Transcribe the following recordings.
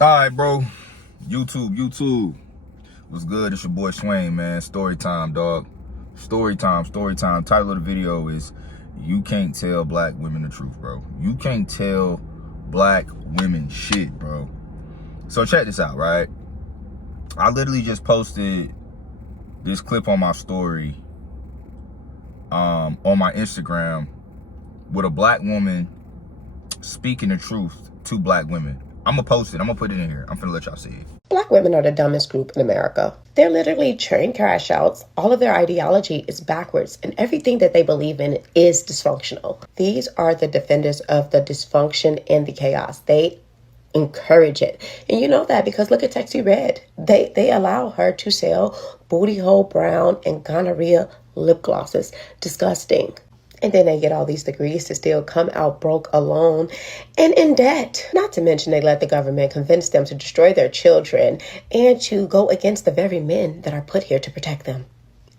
All right, bro. YouTube. What's good? It's your boy Swain, man. Story time, dog. Story time. Title of the video is You Can't Tell Black Women the Truth, bro. You can't tell black women shit, bro. So check this out, right? I literally just posted this clip on my story on my Instagram with a black woman speaking the truth to black women. I'm gonna post it. I'm gonna put it in here. I'm finna let y'all see it. Black women are the dumbest group in America. They're literally train crash outs. All of their ideology is backwards, and everything that they believe in is dysfunctional. These are the defenders of the dysfunction and the chaos. They encourage it. And you know that because look at Texie Red. They allow her to sell booty hole brown and gonorrhea lip glosses. Disgusting. And then they get all these degrees to still come out broke, alone, and in debt. Not to mention they let the government convince them to destroy their children and to go against the very men that are put here to protect them.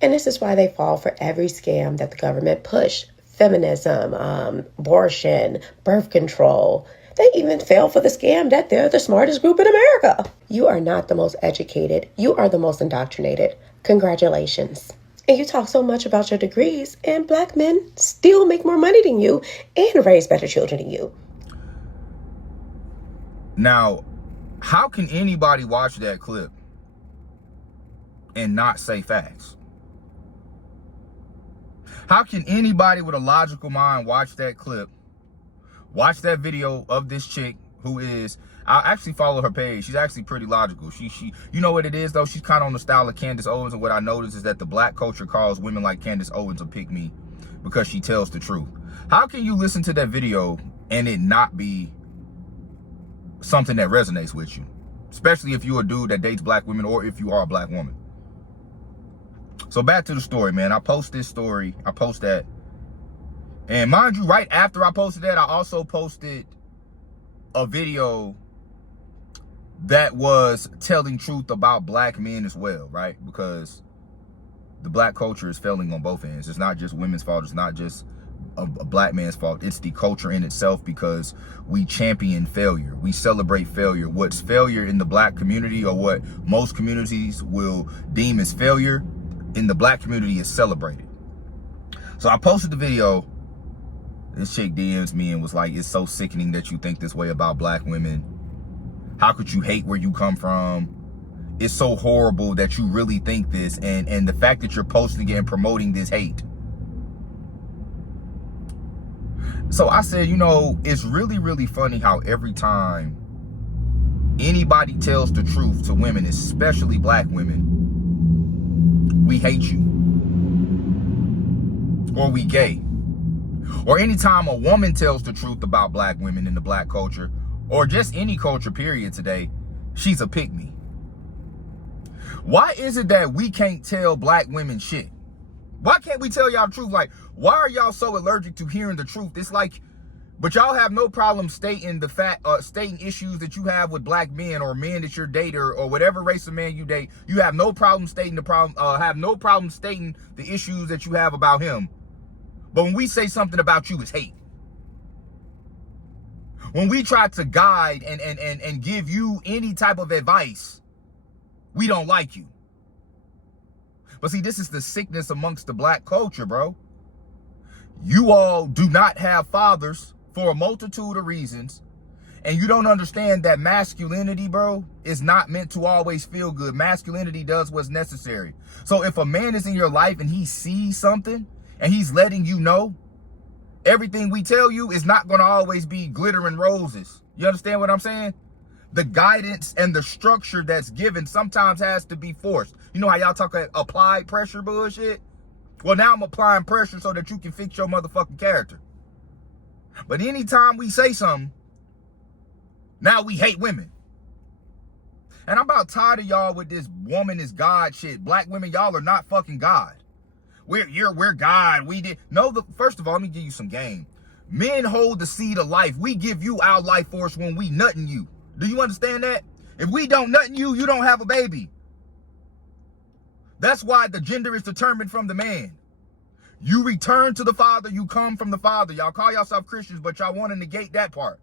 And this is why they fall for every scam that the government push. Feminism, abortion, birth control. They even fail for the scam that they're the smartest group in America. You are not the most educated. You are the most indoctrinated. Congratulations. And you talk so much about your degrees, and black men still make more money than you and raise better children than you. Now, how can anybody watch that clip and not say facts? How can anybody with a logical mind watch that clip, watch that video of this chick who is, I actually follow her page. She's actually pretty logical. She, you know what it is though? She's kind of on the style of Candace Owens. And what I noticed is that the black culture calls women like Candace Owens a pick me because she tells the truth. How can you listen to that video and it not be something that resonates with you? Especially if you're a dude that dates black women or if you are a black woman. So back to the story, man. I post this story. I post that. And mind you, right after I posted that, I also posted a video that was telling truth about black men as well, right? Because the black culture is failing on both ends. It's not just women's fault. It's not just a black man's fault. It's the culture in itself because we champion failure. We celebrate failure. What's failure in the black community or what most communities will deem as failure in the black community is celebrated. So I posted the video. This chick DMs me and was like, it's so sickening that you think this way about black women. How could you hate where you come from? It's so horrible that you really think this, and the fact that you're posting it and promoting this hate. So I said, you know, it's really, really funny how every time anybody tells the truth to women, especially black women, we hate you. Or we gay. Or anytime a woman tells the truth about black women in the black culture, or just any culture period today, she's a pick-me. Why is it that we can't tell black women shit? Why can't we tell y'all the truth? Like, why are y'all so allergic to hearing the truth? It's like, but y'all have no problem stating the fact, stating issues that you have with black men or men that you're dating or whatever race of man you date. You have no problem stating the problem, have no problem stating the issues that you have about him. But when we say something about you, it's hate. When we try to guide and give you any type of advice, we don't like you. But see, this is the sickness amongst the black culture, bro. You all do not have fathers for a multitude of reasons. And you don't understand that masculinity, bro, is not meant to always feel good. Masculinity does what's necessary. So if a man is in your life and he sees something and he's letting you know, everything we tell you is not going to always be glitter and roses. You understand what I'm saying? The guidance and the structure that's given sometimes has to be forced. You know how y'all talk about applied pressure bullshit? Well, now I'm applying pressure so that you can fix your motherfucking character. But anytime we say something, now we hate women. And I'm about tired of y'all with this woman is God shit. Black women, y'all are not fucking God. We're God. We did. No, first of all, let me give you some game. Men hold the seed of life. We give you our life force when we nutting you. Do you understand that? If we don't nutting you, you don't have a baby. That's why the gender is determined from the man. You return to the Father, you come from the Father. Y'all call yourself Christians, but y'all want to negate that part.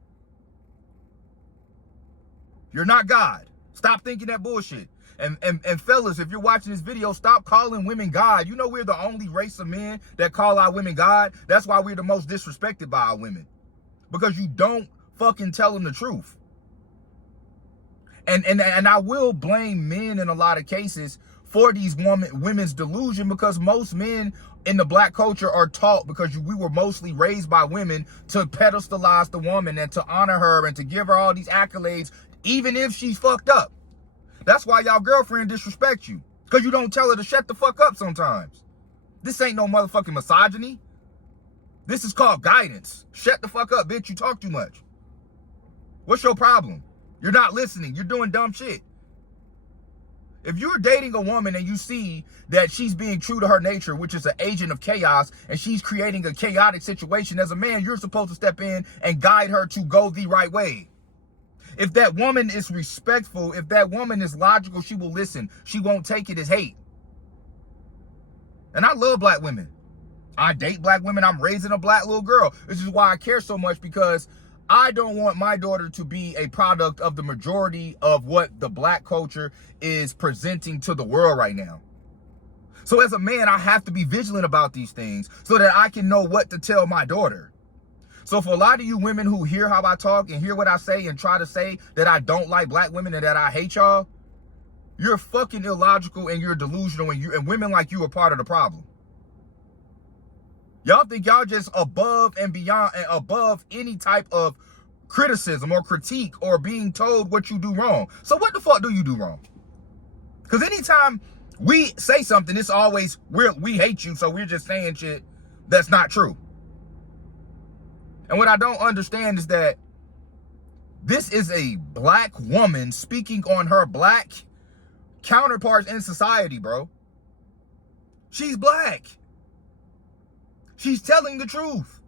You're not God. Stop thinking that bullshit. And fellas, if you're watching this video, stop calling women God. You know we're the only race of men that call our women God. That's why we're the most disrespected by our women. Because you don't fucking tell them the truth. And I will blame men in a lot of cases for these women's delusion, because most men in the black culture are taught, because we were mostly raised by women, to pedestalize the woman and to honor her and to give her all these accolades, even if she's fucked up. That's why y'all girlfriend disrespect you, because you don't tell her to shut the fuck up sometimes. This ain't no motherfucking misogyny. This is called guidance. Shut the fuck up, bitch. You talk too much. What's your problem? You're not listening. You're doing dumb shit. If you're dating a woman and you see that she's being true to her nature, which is an agent of chaos, and she's creating a chaotic situation, as a man, you're supposed to step in and guide her to go the right way. If that woman is respectful, if that woman is logical, she will listen. She won't take it as hate. And I love black women. I date black women. I'm raising a black little girl. This is why I care so much, because I don't want my daughter to be a product of the majority of what the black culture is presenting to the world right now. So as a man, I have to be vigilant about these things so that I can know what to tell my daughter. So for a lot of you women who hear how I talk and hear what I say and try to say that I don't like black women and that I hate y'all, you're fucking illogical and you're delusional, and women like you are part of the problem. Y'all think y'all just above and beyond and above any type of criticism or critique or being told what you do wrong. So what the fuck do you do wrong? Because anytime we say something, it's always we hate you, so we're just saying shit that's not true. And what I don't understand is that this is a black woman speaking on her black counterparts in society, bro. She's black. She's telling the truth.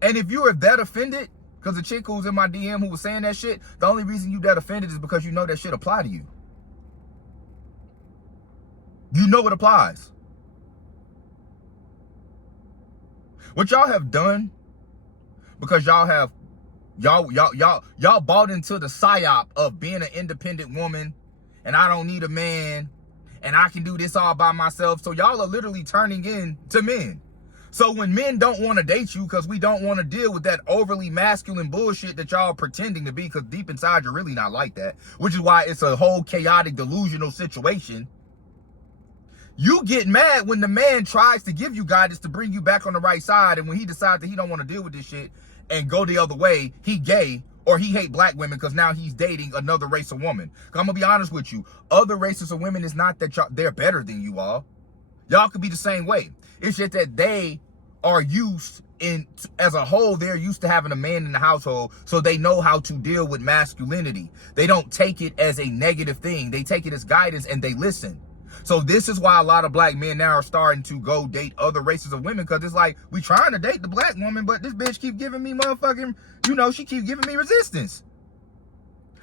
And if you are that offended, because the chick who's in my DM who was saying that shit, the only reason you that offended is because you know that shit apply to you. You know it applies. What y'all have done, because y'all bought into the psyop of being an independent woman, and I don't need a man, and I can do this all by myself. So y'all are literally turning into men. So when men don't want to date you because we don't want to deal with that overly masculine bullshit that y'all are pretending to be, because deep inside you're really not like that, which is why it's a whole chaotic, delusional situation. You get mad when the man tries to give you guidance to bring you back on the right side, and when he decides that he don't want to deal with this shit and go the other way, he gay, or he hate black women because now he's dating another race of woman. Because I'm going to be honest with you, other races of women is not that they're better than you all. Y'all could be the same way. It's just that they are used as a whole, they're used to having a man in the household, so they know how to deal with masculinity. They don't take it as a negative thing. They take it as guidance and they listen. So this is why a lot of black men now are starting to go date other races of women, because it's like, we trying to date the black woman, but this bitch keep giving me motherfucking, she keep giving me resistance.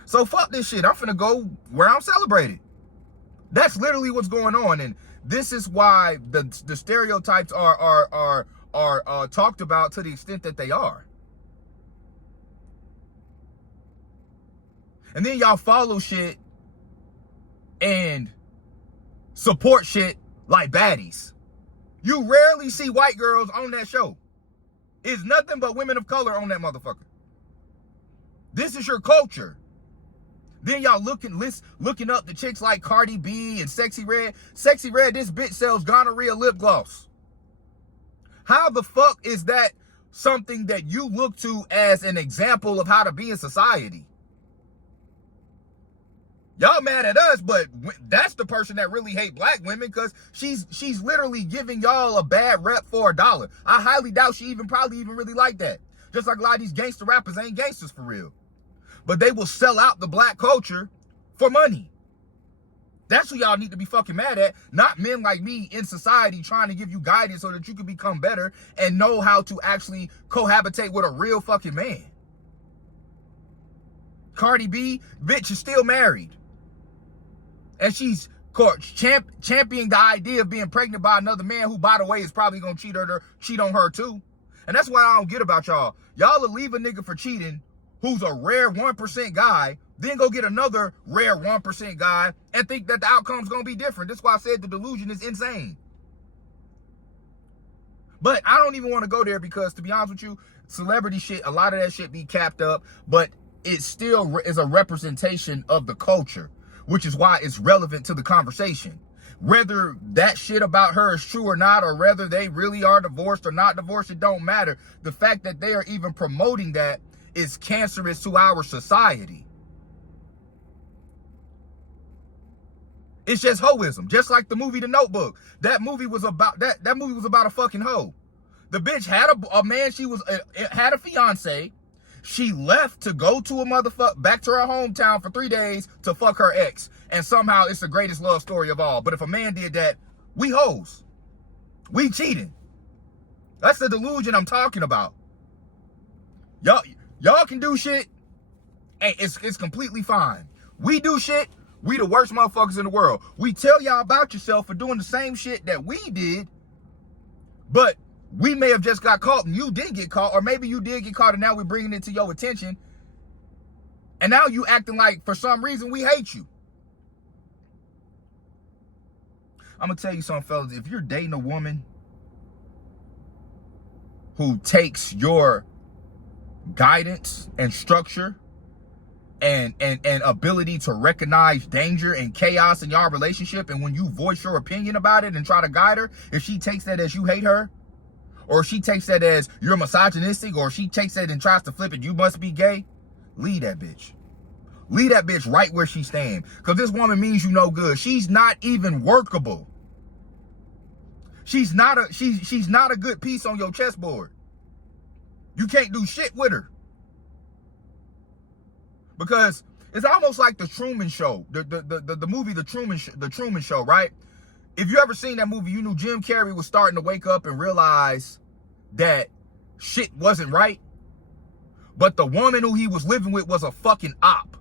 So fuck this shit. I'm finna go where I'm celebrated. That's literally what's going on. And this is why the stereotypes are talked about to the extent that they are. And then y'all follow shit and support shit like baddies. You rarely see white girls on that show. It's nothing but women of color on that motherfucker. This is your culture. Then y'all looking up the chicks like Cardi B and Sexy Red. Sexy Red, this bitch sells gonorrhea lip gloss. How the fuck is that something that you look to as an example of how to be in society? Y'all mad at us, but that's the person that really hate black women, because she's literally giving y'all a bad rep for $1. I highly doubt she probably even really like that. Just like a lot of these gangster rappers ain't gangsters for real. But they will sell out the black culture for money. That's who y'all need to be fucking mad at. Not men like me in society trying to give you guidance so that you can become better and know how to actually cohabitate with a real fucking man. Cardi B, bitch, is still married. And she's championing the idea of being pregnant by another man who, by the way, is probably going to cheat on her too. And that's what I don't get about y'all. Y'all will leave a nigga for cheating who's a rare 1% guy, then go get another rare 1% guy and think that the outcome's gonna be different. That's why I said the delusion is insane. But I don't even want to go there because, to be honest with you, celebrity shit, a lot of that shit be capped up, but it still is a representation of the culture, which is why it's relevant to the conversation. Whether that shit about her is true or not, or whether they really are divorced or not divorced, it don't matter. The fact that they are even promoting that is cancerous to our society. It's just hoism, just like the movie The Notebook. That movie was about that movie was about a fucking hoe. The bitch had a man, had a fiance. She left to go to a motherfucker back to her hometown for 3 days to fuck her ex. And somehow it's the greatest love story of all. But if a man did that, we hoes. We cheating. That's the delusion I'm talking about. Y'all can do shit, and it's completely fine. We do shit, we the worst motherfuckers in the world. We tell y'all about yourself for doing the same shit that we did, but we may have just got caught and you did get caught, or maybe you did get caught and now we're bringing it to your attention. And now you acting like for some reason we hate you. I'm gonna tell you something, fellas. If you're dating a woman who takes your guidance and structure and ability to recognize danger and chaos in your relationship, and when you voice your opinion about it and try to guide her, if she takes that as you hate her, or she takes that as you're misogynistic, or she takes that and tries to flip it, you must be gay, leave that bitch. Leave that bitch right where she stand. Because this woman means you no good. She's not even workable. She's not a good piece on your chessboard. You can't do shit with her. Because it's almost like the Truman Show, the movie The Truman Show, right? If you ever seen that movie, you knew Jim Carrey was starting to wake up and realize that shit wasn't right. But the woman who he was living with was a fucking op.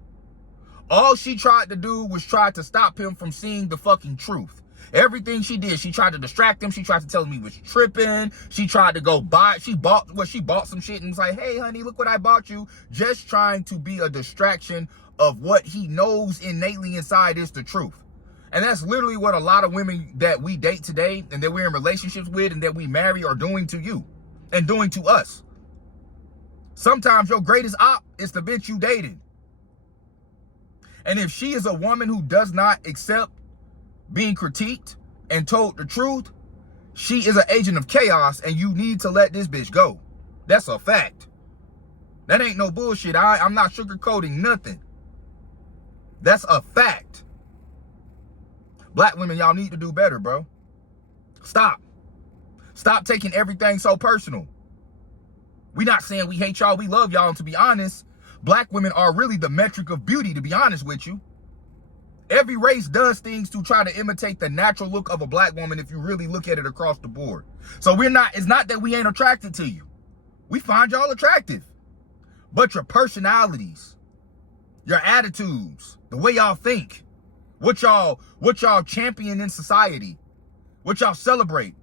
All she tried to do was try to stop him from seeing the fucking truth. Everything she did, she tried to distract him. She tried to tell him he was tripping. She tried to go buy, she bought some shit and was like, hey, honey, look what I bought you. Just trying to be a distraction of what he knows innately inside is the truth. And that's literally what a lot of women that we date today and that we're in relationships with and that we marry are doing to you and doing to us. Sometimes your greatest op is the bitch you dated. And if she is a woman who does not accept being critiqued and told the truth, she is an agent of chaos, and you need to let this bitch go. That's a fact. That ain't no bullshit. I'm not sugarcoating nothing. That's a fact. Black women, y'all need to do better, bro. Stop taking everything so personal. We not saying we hate y'all, we love y'all, and to be honest, black women are really the metric of beauty, to be honest with you. Every race does things to try to imitate the natural look of a black woman if you really look at it across the board. So it's not that we ain't attracted to you. We find y'all attractive. But your personalities, your attitudes, the way y'all think, what y'all champion in society, what y'all celebrate,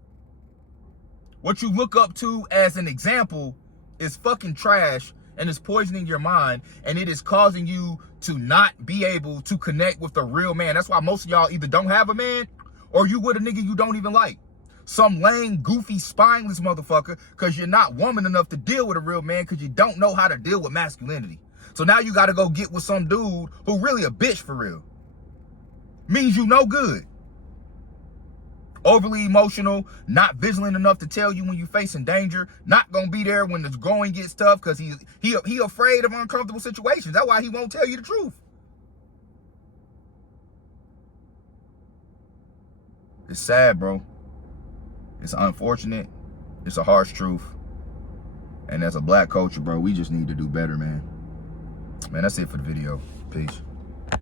what you look up to as an example is fucking trash, and it's poisoning your mind, and it is causing you to not be able to connect with a real man. That's why most of y'all either don't have a man or you with a nigga you don't even like. Some lame, goofy, spineless motherfucker, because you're not woman enough to deal with a real man because you don't know how to deal with masculinity. So now you got to go get with some dude who really a bitch for real. Means you no good. Overly emotional, not vigilant enough to tell you when you're facing danger, not gonna be there when the going gets tough because he afraid of uncomfortable situations. That's why he won't tell you the truth. It's sad, bro. It's unfortunate. It's a harsh truth. And as a black culture, bro, we just need to do better, man. Man, that's it for the video. Peace.